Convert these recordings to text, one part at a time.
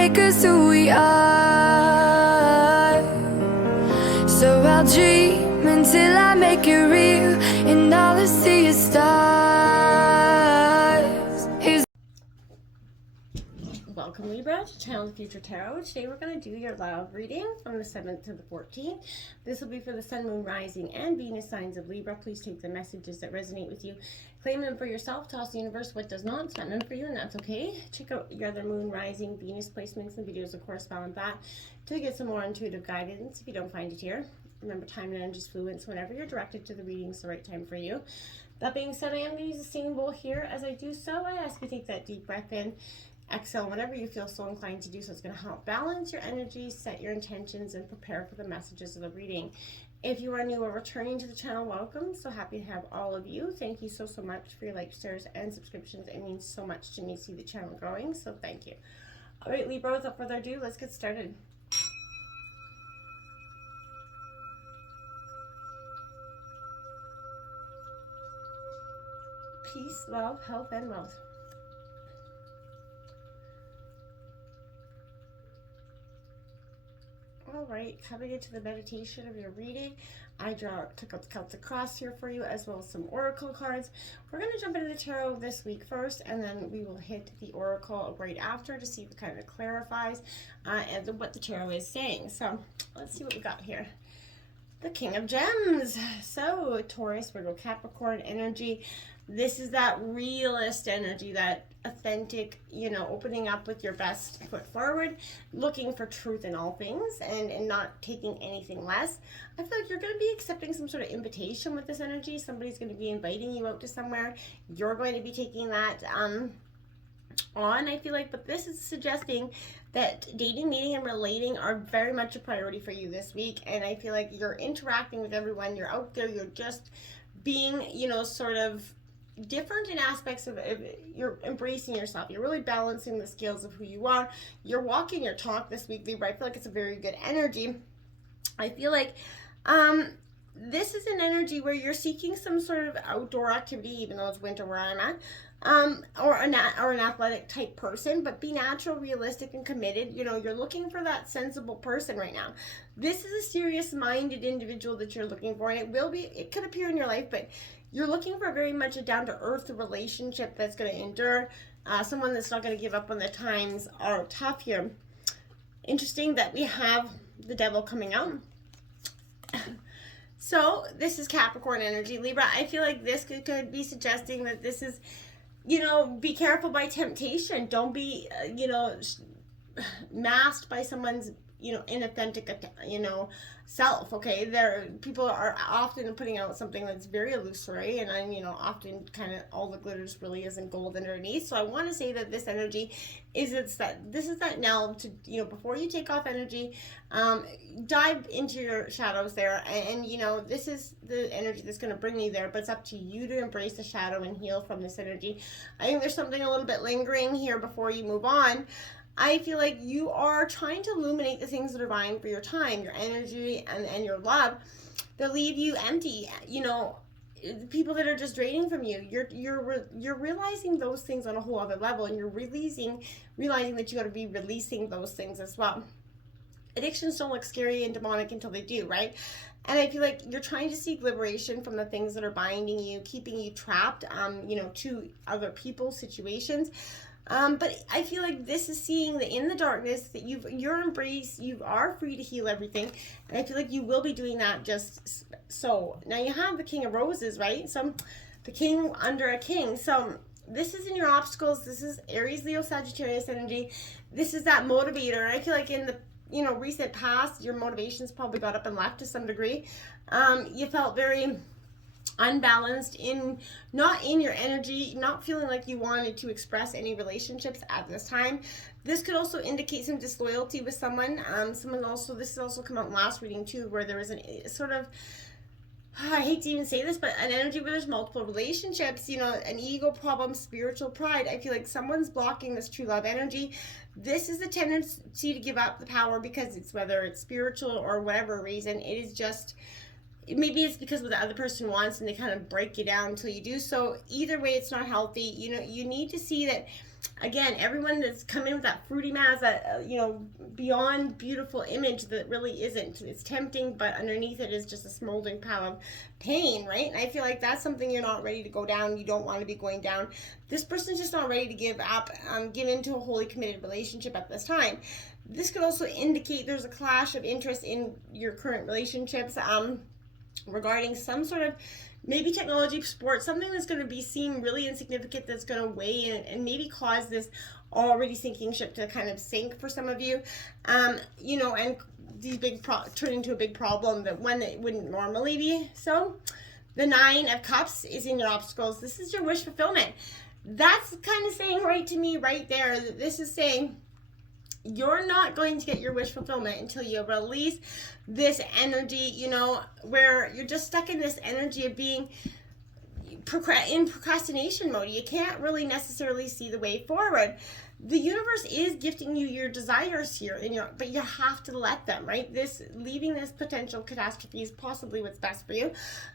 make us who we are. So I'll dream until I make it real, and all I see is stars. Welcome, Libra, to Channel the Future Tarot. Today we're going to do your love reading from the 7th to the 14th. This will be for the Sun, Moon, Rising, and Venus signs of Libra. Please take the messages that resonate with you, claim them for yourself, toss the universe what does not, it's not meant for you, and that's okay. Check out your other Moon, Rising, Venus placements and videos that correspond with that to get some more intuitive guidance if you don't find it here. Remember, time and energy is fluid, so whenever you're directed to the reading, it's the right time for you. That being said, I am going to use a singing bowl here. As I do so, I ask you to take that deep breath in. Exhale whenever you feel so inclined to do so. It's going to help balance your energy, set your intentions, and prepare for the messages of the reading. If you are new or returning to the channel, welcome. So happy to have all of you. Thank you so much for your likes, shares, and subscriptions. It means so much to me to see the channel growing, so thank you. All right, Libra, without further ado, let's get started. Peace, love, health, and wealth. All right, coming into the meditation of your reading, I took out the Celtic cross here for you, as well as some oracle cards. We're going to jump into the tarot this week first, and then we will hit the oracle right after to see if it kind of clarifies and what the tarot is saying. So let's see what we got here. The King of Gems. So Taurus, Virgo, Capricorn energy. This is that realist energy, that authentic, opening up with your best foot forward, looking for truth in all things and not taking anything less. I feel like you're going to be accepting some sort of invitation with this energy. Somebody's going to be inviting you out to somewhere. You're going to be taking that on, I feel like, but this is suggesting that dating, meeting, and relating are very much a priority for you this week. And I feel like you're interacting with everyone. You're out there. You're just being, sort of different in aspects of you're embracing yourself. You're really balancing the scales of who you are. You're walking your talk this week, Libra. I feel like it's a very good energy. I feel like this is an energy where you're seeking some sort of outdoor activity, even though it's winter where I'm at, or an athletic type person, but be natural, realistic, and committed. You're looking for that sensible person right now. This is a serious-minded individual that you're looking for, and it could appear in your life, but you're looking for very much a down-to-earth relationship that's going to endure, someone that's not going to give up when the times are tough here. Interesting that we have the Devil coming out. So this is Capricorn energy, Libra. I feel like this could be suggesting that this is, be careful by temptation. Don't be, masked by someone's, inauthentic, self. Okay, people are often putting out something that's very illusory, and I'm, often kind of all the glitters really isn't gold underneath. So I want to say that this energy this is that now to, before you take off energy, dive into your shadows there, and this is the energy that's going to bring you there, but it's up to you to embrace the shadow and heal from this energy. I think there's something a little bit lingering here before you move on. I feel like you are trying to illuminate the things that are vying for your time, your energy, and your love that leave you empty. People that are just draining from you. You're realizing those things on a whole other level, and you're realizing that you got to be releasing those things as well. Addictions don't look scary and demonic until they do, right? And I feel like you're trying to seek liberation from the things that are binding you, keeping you trapped, to other people's situations. But I feel like this is seeing that in the darkness that you're embraced, you are free to heal everything. And I feel like you will be doing that just so. Now you have the King of Roses, right? So the king under a king. So this is in your obstacles. This is Aries, Leo, Sagittarius energy. This is that motivator. I feel like in the recent past, your motivations probably got up and left to some degree. You felt very unbalanced, not in your energy, not feeling like you wanted to express any relationships at this time. This could also indicate some disloyalty with someone. This has also come out in last reading too, where there was a sort of, I hate to even say this, but an energy where there's multiple relationships, an ego problem, spiritual pride. I feel like someone's blocking this true love energy. This is a tendency to give up the power because whether it's spiritual or whatever reason, it is just, maybe it's because what the other person wants and they kind of break you down until you do. So either way, it's not healthy. You need to see that again, everyone that's come in with that fruity mass, that beyond beautiful image that really isn't. It's tempting, but underneath it is just a smoldering pile of pain, right? And I feel like that's something you're not ready to go down. You don't want to be going down. This person's just not ready to give up, give into a wholly committed relationship at this time. This could also indicate there's a clash of interest in your current relationships, regarding some sort of maybe technology, sports, something that's going to be seem really insignificant, that's going to weigh in and maybe cause this already sinking ship to kind of sink for some of you, and these turn into a big problem that one that wouldn't normally be. So the 9 of Cups is in your obstacles. This is your wish fulfillment. That's kind of saying right to me right there that this is saying you're not going to get your wish fulfillment until you release this energy, where you're just stuck in this energy of being in procrastination mode. You can't really necessarily see the way forward. The universe is gifting you your desires here, but you have to let them, right? Leaving this potential catastrophe is possibly what's best for you.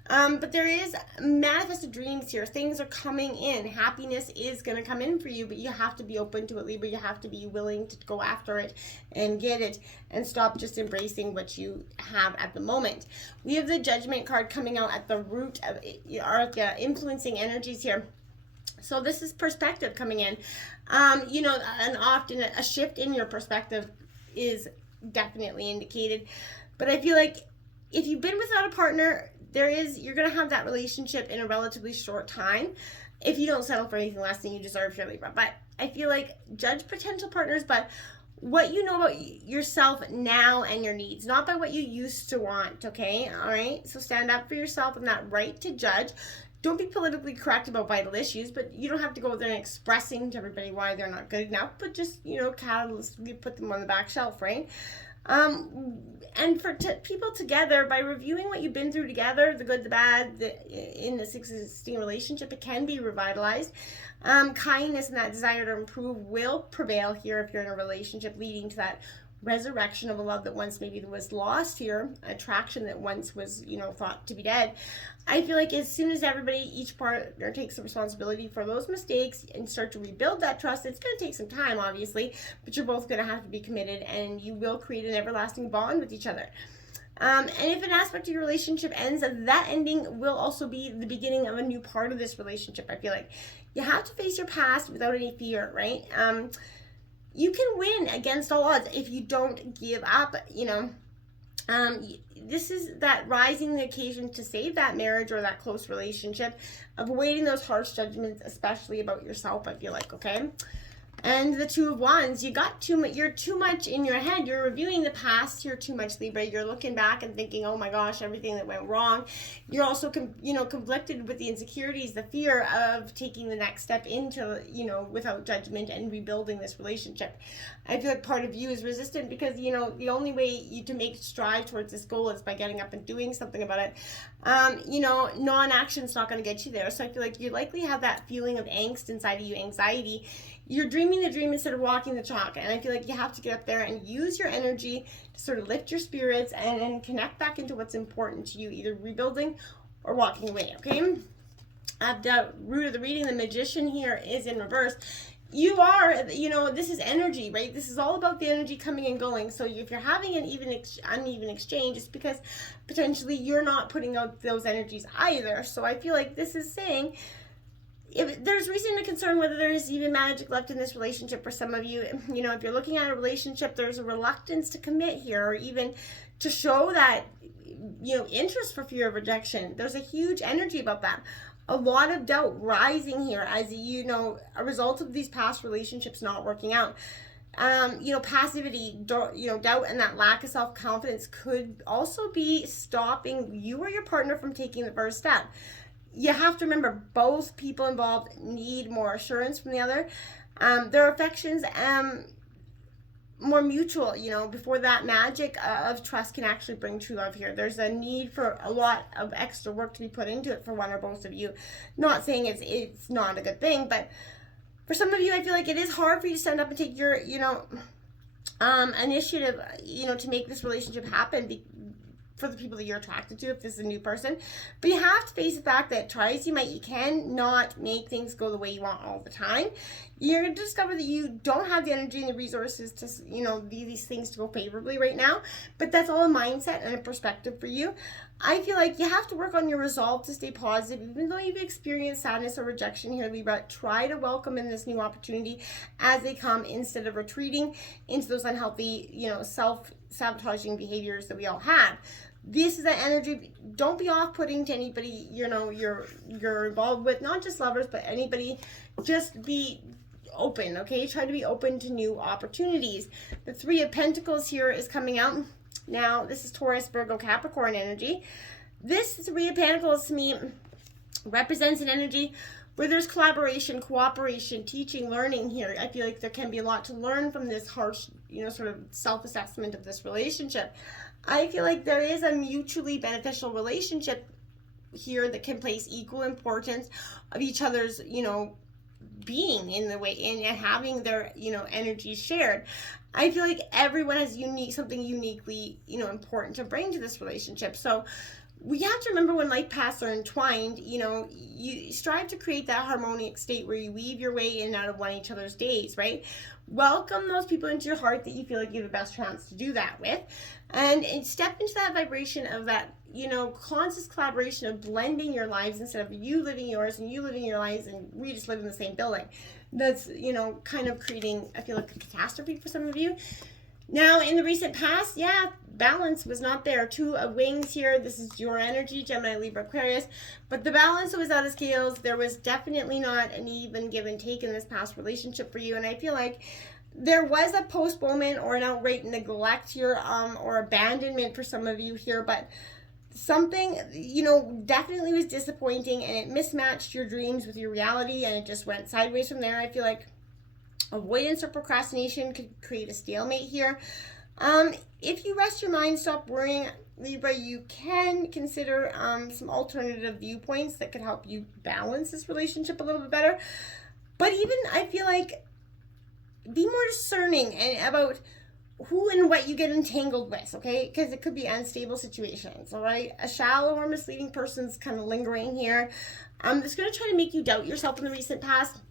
But there is manifested dreams here. Things are coming in. Happiness is going to come in for you, but you have to be open to it, Libra. You have to be willing to go after it and get it, and stop just embracing what you have at the moment. We have the Judgment card coming out at the root of the influencing energies here. So this is perspective coming in. And often a shift in your perspective is definitely indicated. But I feel like if you've been without a partner, you're going to have that relationship in a relatively short time if you don't settle for anything less than you deserve here, Libra. But I feel like judge potential partners, but what you know about yourself now and your needs, not by what you used to want, okay? All right? So stand up for yourself and that right to judge. Don't be politically correct about vital issues, but you don't have to go out there and expressing to everybody why they're not good enough, but just, catalysts, put them on the back shelf, right? And for people together, by reviewing what you've been through together, the good, the bad, in this existing relationship, it can be revitalized. Kindness and that desire to improve will prevail here if you're in a relationship, leading to that resurrection of a love that once maybe was lost here, attraction that once was, thought to be dead. I feel like as soon as each partner takes the responsibility for those mistakes and start to rebuild that trust, it's going to take some time, obviously, but you're both going to have to be committed, and you will create an everlasting bond with each other. And if an aspect of your relationship ends, that ending will also be the beginning of a new part of this relationship. I feel like you have to face your past without any fear, right? You can win against all odds if you don't give up, this is that rising the occasion to save that marriage or that close relationship, avoiding those harsh judgments, especially about yourself, I feel like, okay? And the 2 of Wands, you're too much in your head. You're reviewing the past here too much, Libra. You're looking back and thinking, oh my gosh, everything that went wrong. You're also, conflicted with the insecurities, the fear of taking the next step into, without judgment and rebuilding this relationship. I feel like part of you is resistant because, the only way to make strive towards this goal is by getting up and doing something about it. Non-action is not going to get you there. So I feel like you likely have that feeling of angst inside of you, anxiety. You're dreaming the dream instead of walking the talk. And I feel like you have to get up there and use your energy to sort of lift your spirits and connect back into what's important to you, either rebuilding or walking away, okay? At the root of the reading, the Magician here is in reverse. You are, this is energy, right? This is all about the energy coming and going. So if you're having an uneven exchange, it's because potentially you're not putting out those energies either. So I feel like this is saying, if there's reason to concern whether there is even magic left in this relationship for some of you. If you're looking at a relationship, there's a reluctance to commit here, or even to show that, interest for fear of rejection. There's a huge energy about that. A lot of doubt rising here as, a result of these past relationships not working out. Passivity, doubt, and that lack of self-confidence could also be stopping you or your partner from taking the first step. You have to remember, both people involved need more assurance from the other. Their affections more mutual, before that magic of trust can actually bring true love here. There's a need for a lot of extra work to be put into it for one or both of you. Not saying it's not a good thing, but for some of you, I feel like it is hard for you to stand up and take your, initiative, to make this relationship happen. for the people that you're attracted to if this is a new person. But you have to face the fact that try as you might, you cannot make things go the way you want all the time. You're going to discover that you don't have the energy and the resources to, you know, these things to go favorably right now. But that's all a mindset and a perspective for you. I feel like you have to work on your resolve to stay positive. Even though you've experienced sadness or rejection here, Libra, try to welcome in this new opportunity as they come instead of retreating into those unhealthy, you know, self-sabotaging behaviors that we all have. This is that energy. Don't be off-putting to anybody, you know, you're involved with, not just lovers, but anybody. Just be open, okay? Try to be open to new opportunities. The Three of Pentacles here is coming out. Now, this is Taurus, Virgo, Capricorn energy. This Three of Pentacles to me represents an energy where there's collaboration, cooperation, teaching, learning here. I feel like there can be a lot to learn from this harsh, you know, sort of self-assessment of this relationship. I feel like there is a mutually beneficial relationship here that can place equal importance of each other's, you know, being in the way and having their, you know, energy shared. I feel like everyone has something uniquely, you know, important to bring to this relationship. So we have to remember when life paths are entwined, you know, you strive to create that harmonic state where you weave your way in and out of one each other's days, right? Welcome those people into your heart that you feel like you have the best chance to do that with. And step into that vibration of that, you know, conscious collaboration of blending your lives instead of you living yours and you living your lives and we just live in the same building. That's, you know, kind of creating, I feel like, a catastrophe for some of you. Now, in the recent past, yeah, balance was not there. Two of wings here. This is your energy, Gemini, Libra, Aquarius. But the balance was out of scales. There was definitely not an even give and take in this past relationship for you. And I feel like there was a postponement or an outright neglect here, or abandonment for some of you here. But something, you know, definitely was disappointing, and it mismatched your dreams with your reality, and it just went sideways from there. I feel like avoidance or procrastination could create a stalemate here. If you rest your mind, stop worrying, Libra, you can consider some alternative viewpoints that could help you balance this relationship a little bit better. But even, I feel like, be more discerning about who and what you get entangled with, okay? Because it could be unstable situations, all right? A shallow or misleading person's kind of lingering here. It's going to try to make you doubt yourself in the recent past.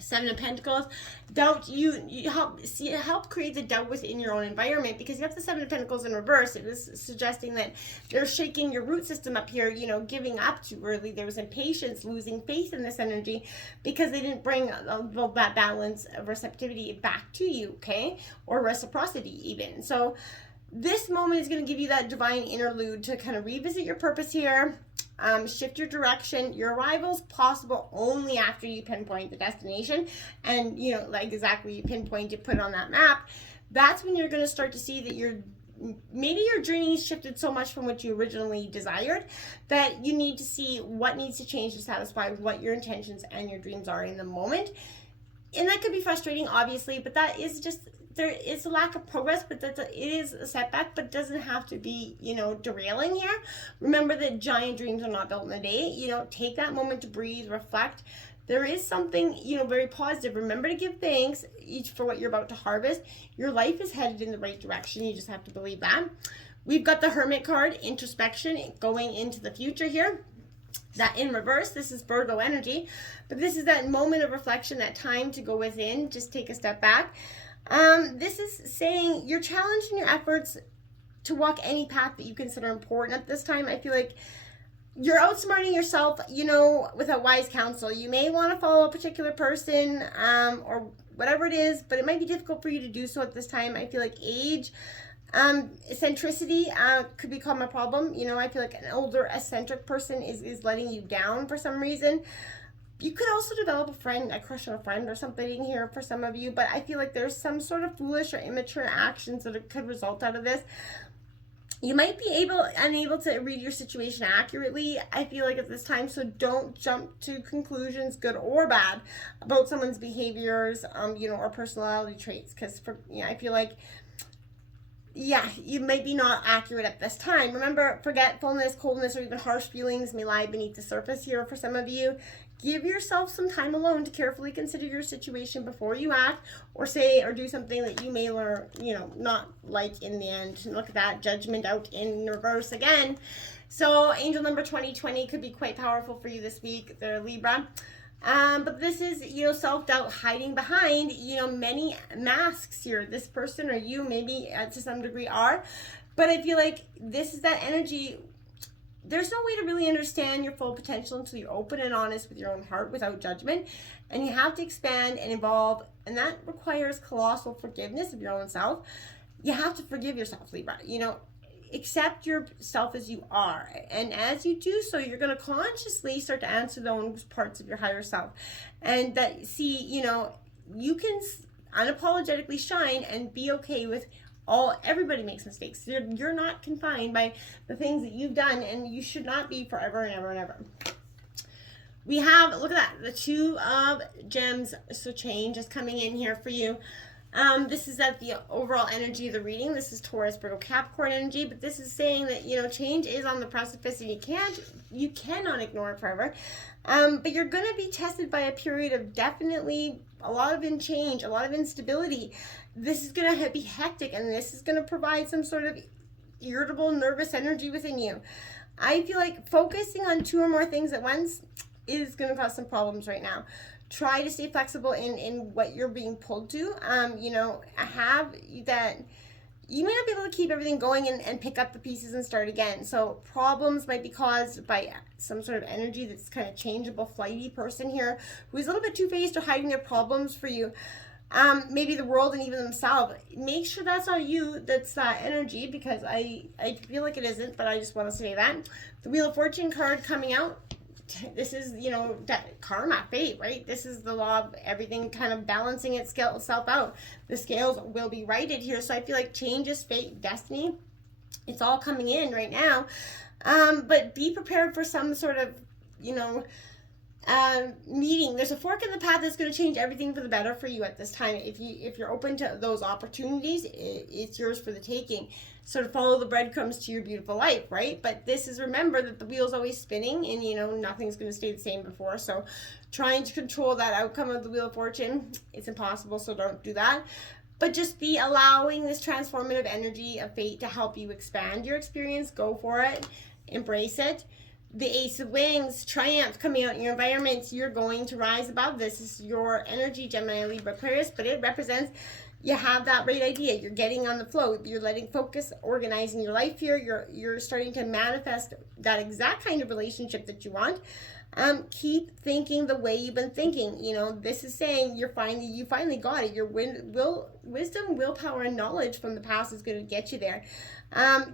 Seven of Pentacles, doubt, you help create the doubt within your own environment, because you have the Seven of Pentacles in reverse. It was suggesting that they're shaking your root system up here, you know, giving up too early. There was impatience, losing faith in this energy because they didn't bring that balance of receptivity back to you, okay, or reciprocity even. So this moment is going to give you that divine interlude to kind of revisit your purpose here. Shift your direction. Your arrival is possible only after you pinpoint the destination, and, you know, like exactly you pinpoint, you put it on that map. That's when you're going to start to see that maybe your journey shifted so much from what you originally desired that you need to see what needs to change to satisfy what your intentions and your dreams are in the moment. And that could be frustrating, obviously, but that is just, there is a lack of progress, but it is a setback, but it doesn't have to be, you know, derailing here. Remember that giant dreams are not built in a day. You know, take that moment to breathe, reflect. There is something, you know, very positive. Remember to give thanks each for what you're about to harvest. Your life is headed in the right direction. You just have to believe that. We've got the Hermit card, introspection, going into the future here. That in reverse, this is Virgo energy, but this is that moment of reflection, that time to go within, just take a step back. This is saying you're challenged in your efforts to walk any path that you consider important at this time. I feel like you're outsmarting yourself, you know, without wise counsel. You may want to follow a particular person, or whatever it is, but it might be difficult for you to do so at this time. I feel like age, eccentricity could become a problem. You know, I feel like an older eccentric person is letting you down for some reason. You could also develop a crush on a friend or something here for some of you, but I feel like there's some sort of foolish or immature actions that could result out of this. You might be unable to read your situation accurately, I feel like, at this time, so don't jump to conclusions, good or bad, about someone's behaviors, you know, or personality traits, because, you know, I feel like, yeah, you might be not accurate at this time. Remember, forgetfulness, coldness, or even harsh feelings may lie beneath the surface here for some of you. Give yourself some time alone to carefully consider your situation before you act or say or do something that you may learn, not like in the end. Look at that, Judgment out in reverse again. So angel number 2020 could be quite powerful for you this week. They're Libra. But this is, self-doubt hiding behind, many masks here. This person or you maybe to some degree are. But I feel like this is that energy. There's no way to really understand your full potential until you're open and honest with your own heart without judgment. And you have to expand and evolve. And that requires colossal forgiveness of your own self. You have to forgive yourself, Libra. Accept yourself as you are. And as you do so, you're going to consciously start to answer those parts of your higher self. And that, you can unapologetically shine and be okay with everybody makes mistakes. You're not confined by the things that you've done, and you should not be forever and ever and ever. We have, look at that, the Two of Gems. So change is coming in here for you. This is at the overall energy of the reading. This is Taurus, Virgo, Capricorn energy, but this is saying that, change is on the precipice and you cannot ignore it forever. But you're going to be tested by a period of definitely a lot of change, a lot of instability. This is going to be hectic, and this is going to provide some sort of irritable, nervous energy within you. I feel like focusing on two or more things at once is going to cause some problems right now. Try to stay flexible in what you're being pulled to. Have that. You may not be able to keep everything going and pick up the pieces and start again. So problems might be caused by some sort of energy that's kind of changeable, flighty person here who's a little bit two-faced or hiding their problems for you. Maybe the world and even themselves. Make sure that's not you, that's energy, because I feel like it isn't, but I just want to say that. The Wheel of Fortune card coming out. This is, karma, fate, right? This is the law of everything kind of balancing itself out. The scales will be righted here. So I feel like change is fate, destiny. It's all coming in right now. But be prepared for some sort of, meeting. There's a fork in the path that's going to change everything for the better for you at this time. If you're open to those opportunities, it's yours for the taking. Sort of follow the breadcrumbs to your beautiful life, right? But this is, remember that the wheel's always spinning, and nothing's going to stay the same before. So trying to control that outcome of the Wheel of Fortune, it's impossible, so don't do that. But just be allowing this transformative energy of fate to help you expand your experience. Go for it. Embrace it. The Ace of Wings, triumph coming out in your environment. You're going to rise above this. This is your energy, Gemini, Libra, Aquarius, but it represents you have that right idea. You're getting on the flow. You're letting focus, organizing your life here. You're starting to manifest that exact kind of relationship that you want. Keep thinking the way you've been thinking. This is saying you finally got it. Your wisdom, willpower, and knowledge from the past is going to get you there.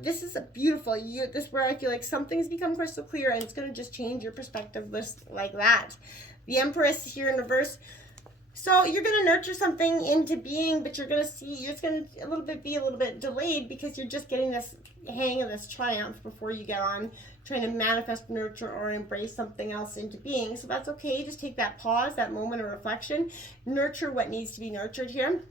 This is beautiful. This is where I feel like something's become crystal clear, and it's going to just change your perspective just like that. The Empress here in reverse. So you're going to nurture something into being, but you're going to see it's going to be a little bit delayed because you're just getting this hang of this triumph before you get on trying to manifest, nurture, or embrace something else into being. So that's okay. Just take that pause, that moment of reflection. Nurture what needs to be nurtured here.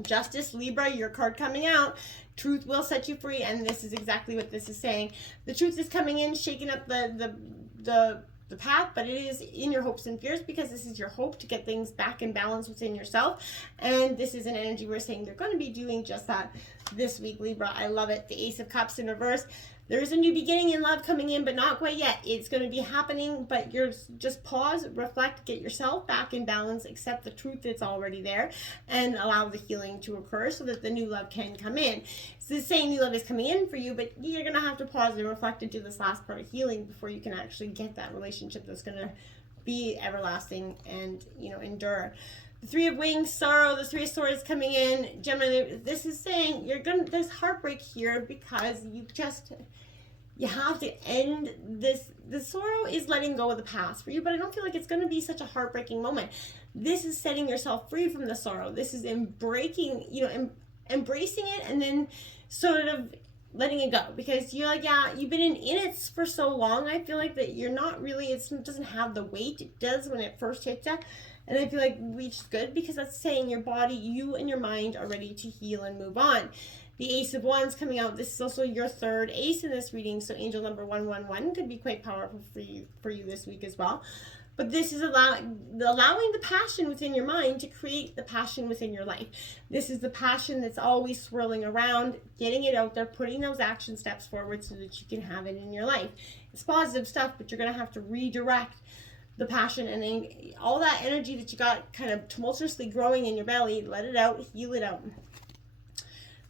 Justice, Libra, your card coming out. Truth will set you free, and this is exactly what this is saying. The truth is coming in, shaking up the path, but it is in your hopes and fears, because this is your hope to get things back in balance within yourself. And this is an energy we're saying they're going to be doing just that this week, Libra. I love it. The Ace of Cups in reverse. There's a new beginning in love coming in, but not quite yet. It's going to be happening, but you're just pause, reflect, get yourself back in balance, accept the truth that's already there, and allow the healing to occur so that the new love can come in. So the same new love is coming in for you, but you're going to have to pause and reflect and do this last part of healing before you can actually get that relationship that's going to be everlasting and, endure. The Three of Wings, sorrow, the Three of Swords coming in. Gemini, this is saying there's heartbreak here because you have to end this. The sorrow is letting go of the past for you, but I don't feel like it's going to be such a heartbreaking moment. This is setting yourself free from the sorrow. This is embracing it, and then sort of letting it go, because you're like, yeah, you've been in it for so long. I feel like that you're not really, it doesn't have the weight it does when it first hits you. And I feel like which is good, because that's saying your body, you and your mind are ready to heal and move on. The Ace of Wands coming out. This is also your third ace in this reading, so angel number 111 could be quite powerful for you this week as well. But this is allowing the passion within your mind to create the passion within your life. This is the passion that's always swirling around, getting it out there, putting those action steps forward so that you can have it in your life. It's positive stuff, but you're going to have to redirect the passion, and then all that energy that you got kind of tumultuously growing in your belly, let it out, heal it out.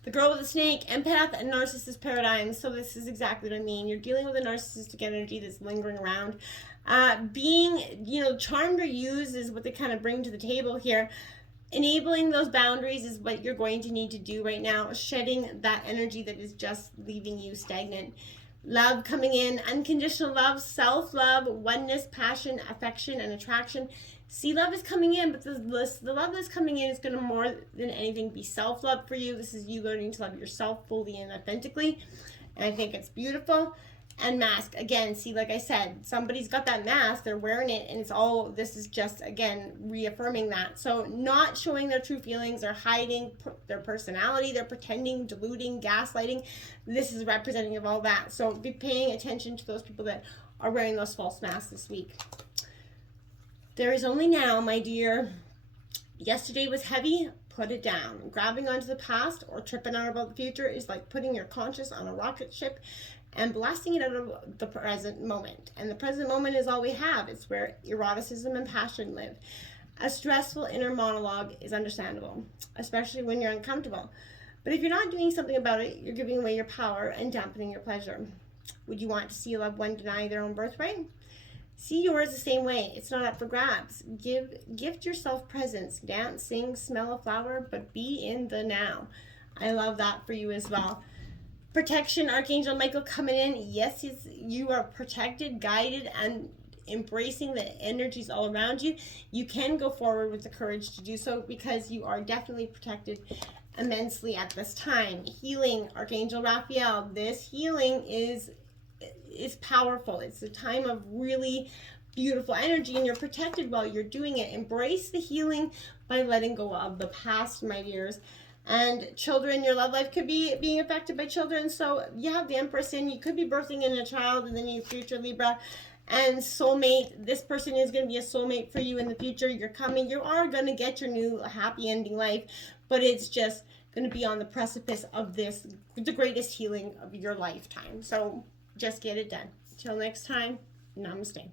The girl with the snake, empath and narcissist paradigm. So this is exactly what I mean. You're dealing with a narcissistic energy that's lingering around. Being, charmed or used is what they kind of bring to the table here. Enabling those boundaries is what you're going to need to do right now. Shedding that energy that is just leaving you stagnant. Love coming in, unconditional love, self-love, oneness, passion, affection, and attraction. See, love is coming in, but the love that's coming in is going to more than anything be self-love for you. This is you learning to love yourself fully and authentically, and I think it's beautiful. And mask, again, see, like I said, somebody's got that mask, they're wearing it, and this is just, again, reaffirming that. So not showing their true feelings or hiding their personality, they're pretending, diluting, gaslighting. This is representative of all that. So be paying attention to those people that are wearing those false masks this week. There is only now, my dear. Yesterday was heavy, put it down. Grabbing onto the past or tripping out about the future is like putting your conscience on a rocket ship and blasting it out of the present moment. And the present moment is all we have. It's where eroticism and passion live. A stressful inner monologue is understandable, especially when you're uncomfortable. But if you're not doing something about it, you're giving away your power and dampening your pleasure. Would you want to see a loved one deny their own birthright? See yours the same way. It's not up for grabs. Gift yourself presents. Dance, sing, smell a flower, but be in the now. I love that for you as well. Protection, Archangel Michael coming in. Yes, you are protected, guided, and embracing the energies all around you. You can go forward with the courage to do so because you are definitely protected immensely at this time. Healing, Archangel Raphael. This healing is powerful. It's a time of really beautiful energy, and you're protected while you're doing it. Embrace the healing by letting go of the past, my dears. And children, your love life could be being affected by children. So you have the Empress in, you could be birthing in a child in the near future, Libra. And soulmate, this person is going to be a soulmate for you in the future. You are going to get your new happy ending life, but it's just going to be on the precipice of the greatest healing of your lifetime. So just get it done. Till next time, namaste.